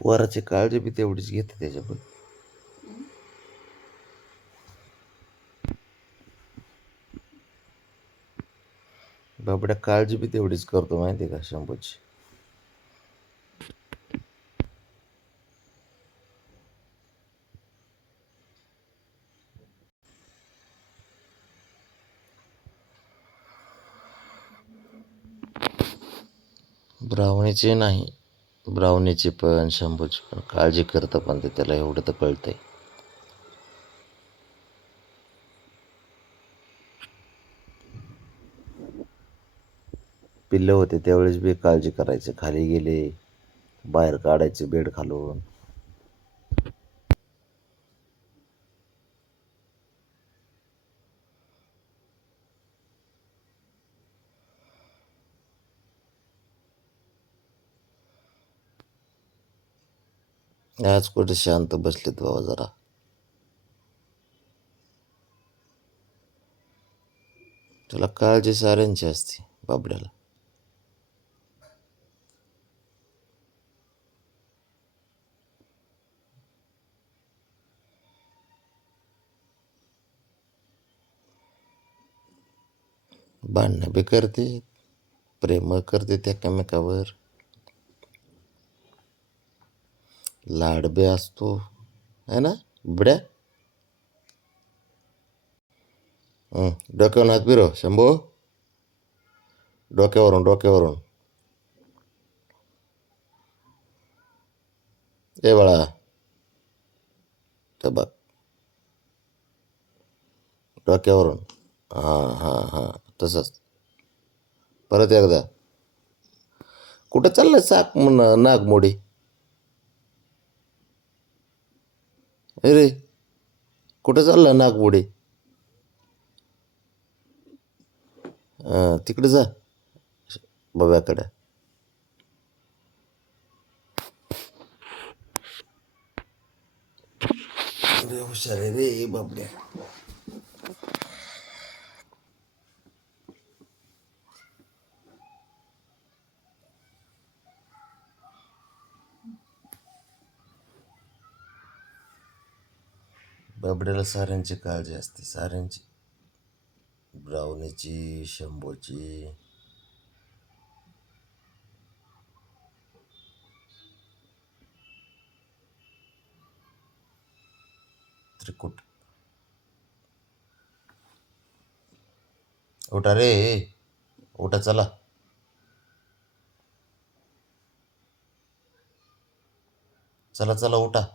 वराची काळजी बी तेवढीच घेते त्याच्याबद्दल. बाबड्या काळजी बी तेवढीच करतो माहिती आहे का शंभूची. ब्राह्मणीचे नाही. ब्राह्मणीची पण शंभूची पण काळजी करतं पण ते त्याला एवढं तर कळतं आहे पिल्लं होते त्यावेळेस बी काळजी करायचे खाली गेले बाहेर काढायचे बेड खालून. आज कुठे शांत बसलेत बाबा जरा. तुला काळजी साऱ्यांची असते बाबड्याला. भांडणं बी करते प्रेम करते त्या एकमेकावर लाडबे असतो है ना? बड्या? डोक्यावर डोक्यावरून बिरो फिरव शंभू. डोक्यावरून डोक्यावरून. ए बाळा. ते बघ डोक्यावरून. हां हां हां तसंच. परत एकदा. कुठं चाललं साक म्हण नागमोडी? अरे कुठं चाललं नागपुडे तिकडे जा. बाब्याकडे. अरे हुशार आहे रे बाबड्या बाबड्याला साऱ्यांची काळजी असते साऱ्यांची. ब्रावणीची शंभूची. त्रिकुट. उठा रे. उठा चला. चला चला उठा.